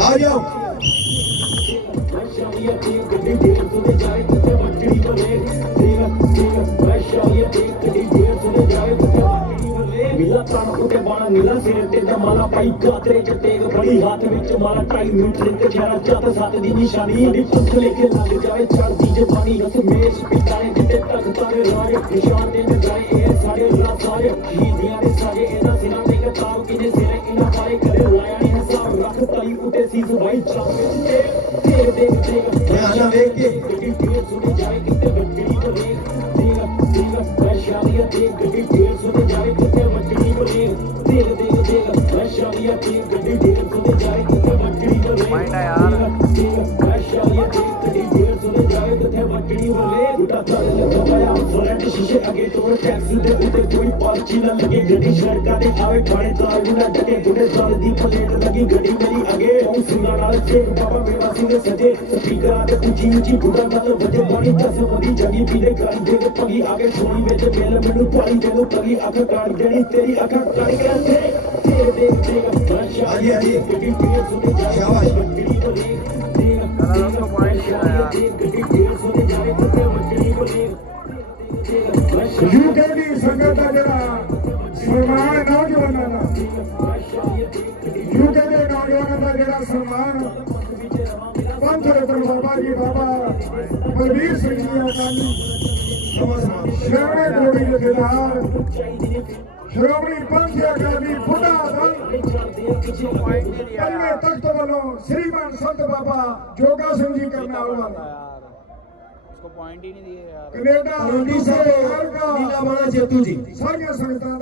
ਆ ਜਾਓ ਮਿਲਾ ਤਨ ਉਤੇ ਬਾਣਾ ਨੀਲਾ ਸਿਰ ਤੇ ਦਮਾਲਾ ਪਾਈ ਕਾਤਰੇ ਚ ਤੇਗ ਫੜੀ ਹੱਥ ਵਿੱਚ ਮਾਰਾ ਟਾਈ ਮਿੰਟ ਤੇ ਖਿਆਰਾ ਜੱਤ ਸੱਤ ਦੀ ਨਿਸ਼ਾਨੀ ਦੀ ਪੁੱਤ ਲੈ ਕੇ ਲੱਗ ਜਾਵੇ ਚੜਦੀ ਜਵਾਨੀ ਹਸ ਮੇਸ਼ ਪਿਤਾਰੇ ਜਿੱਤੇ ਤੱਕ ਤਾਰੇ ਰਾਜ ਨਿਸ਼ਾਨ ਦੇ ਨਜ਼ਾਰੇ ਇਹ ਸਾਡੇ ਰਾਹ ਸਾਰੇ ਖੀਦੀਆਂ ਦੇ ਸਾਜੇ ਇਹਨਾਂ ਸਿਰਾਂ ਤੇ ਕਿਤਾਬ ਕਿਨੇ ਸੀ ਸਵਾਈ ਚਾਵੇ ਤੇ ਤੇਰੇ ਦੇਖ ਦੇਖ ਧਿਆਨ ਨਾਲ ਵੇਖ ਕੇ। ਗੱਡੀ ਤੇਰ ਸੁਣੇ ਜਾਏ ਕਿਤੇ ਵੱਜਣੀ ਬਲੇ ਦੇਖ ਦੇਖ ਵੈਸ਼ਾਲੀਆ ਤੇ ਗੱਡੀ ਤੇਰ ਸੁਣੇ ਜਾਏ ਕਿਤੇ ਵੱਜਣੀ ਬਲੇ ਦੇਖ ਦੇਖ ਦੇਖ ਵੈਸ਼ਾਲੀਆ ਤੇ ਗੱਡੀ ਤੇਰ ਸੁਣੇ ਜਾਏ ਜਾਏ ਕਿਤੇ ਵੱਜਣੀ ਬਲੇ ਟੁੱਟਾ ਚੱਲ ਲੱਗਾ ਪਿਆ ਫਰੰਟ ਸ਼ੀਸ਼ੇ ਅੱਗੇ ਤੋੜ ਟੈਕਸੀ ਦੇ ਉੱਤੇ ਕੋਈ ਪਰਚੀ ਨਾ ਲੱਗੇ ਗੱਡੀ ਸੜਕਾਂ ਤੇ ਆਵੇ ਥਾਣੇ ਤਾਰ ਨੂੰ ਨਾ ਡਕੇ ਗੁੱਡੇ ਸਾਲ ਦੀ ਪਲੇਟ ਲੱਗੀ ਗੱਡੀ ਮੇਰੀ ਅੱਗੇ ਉਹ ਸਿੰਘਾਂ ਨਾਲ ਛੇਕ ਬਾਬਾ ਮੇਰਾ ਸਿੰਘ ਸਜੇ ਸਪੀਕਰਾਂ ਤੇ ਉੱਚੀ ਉੱਚੀ ਬੁੱਢਾ ਗੱਲ ਵਜੇ ਬਾਣੀ ਦਸ ਉਹਦੀ ਜਗੀ ਪੀਲੇ ਗਾਲੀ ਦੇ ਕੇ ਪਗੀ ਆਗੇ ਸੋਣੀ ਵਿੱਚ ਬੇਲ ਮੈਨੂੰ ਪਾਣੀ ਜਦੋਂ ਪਗੀ ਅੱਖ ਕਾੜ ਦੇਣੀ ਤੇਰੀ ਅੱਖਾਂ ਕਾੜ ਗਿਆ ਤੇ ਤੇਰੇ ਦੇਖ ਦੇਖ ਬਾਸ਼ਾ ਹਾਂਜੀ, ਹਾਂਜੀ। ਗੱਡੀ ਤੇਰੇ ਸੁਣੇ ਜਾਏ ਸ਼ਾਬਾਸ਼। ਵੱਜਣੀ ਬਲੇ ਦੇਖ ਦੇਖ ਬਾਸ਼ਾ ਗੱਡੀ ਤੇਰੇ ਸੁਣੇ ਯੂਕੇ ਦੀ ਸੰਗਤ ਦਾ ਜਿਹੜਾ ਸਨਮਾਨ ਨੌਜਵਾਨਾਂ ਦਾ। ਯੂਕੇ ਦੇ ਨੌਜਵਾਨਾਂ ਦਾ ਜਿਹੜਾ ਸਨਮਾਨ ਪੰਥ ਰਤਨ ਬਾਬਾ ਜੀ, ਬਾਬਾ ਬਲਬੀਰ ਸਿੰਘ ਜੀ ਅਕਾਲੀ ਸਮਾਂ ਸਮਾਂ ਸ਼੍ਰੋਮਣੀ ਸ਼੍ਰੋਮਣੀ ਪੰਥ ਅਕਾਲੀ ਬੁੱਢਾ ਦਲ ਪੰਜਵੇਂ ਤਖਤ ਵੱਲੋਂ ਸ੍ਰੀਮਾਨ ਸੰਤ ਬਾਬਾ ਜੋਗਾ ਸਿੰਘ ਜੀ ਕਰਨਾਲ ਵਾਲਾ। उसको पॉइंट ही नहीं दिए यार कनेडा मोदी सरकार का नीलावाला जेतू जी सारिया संगतां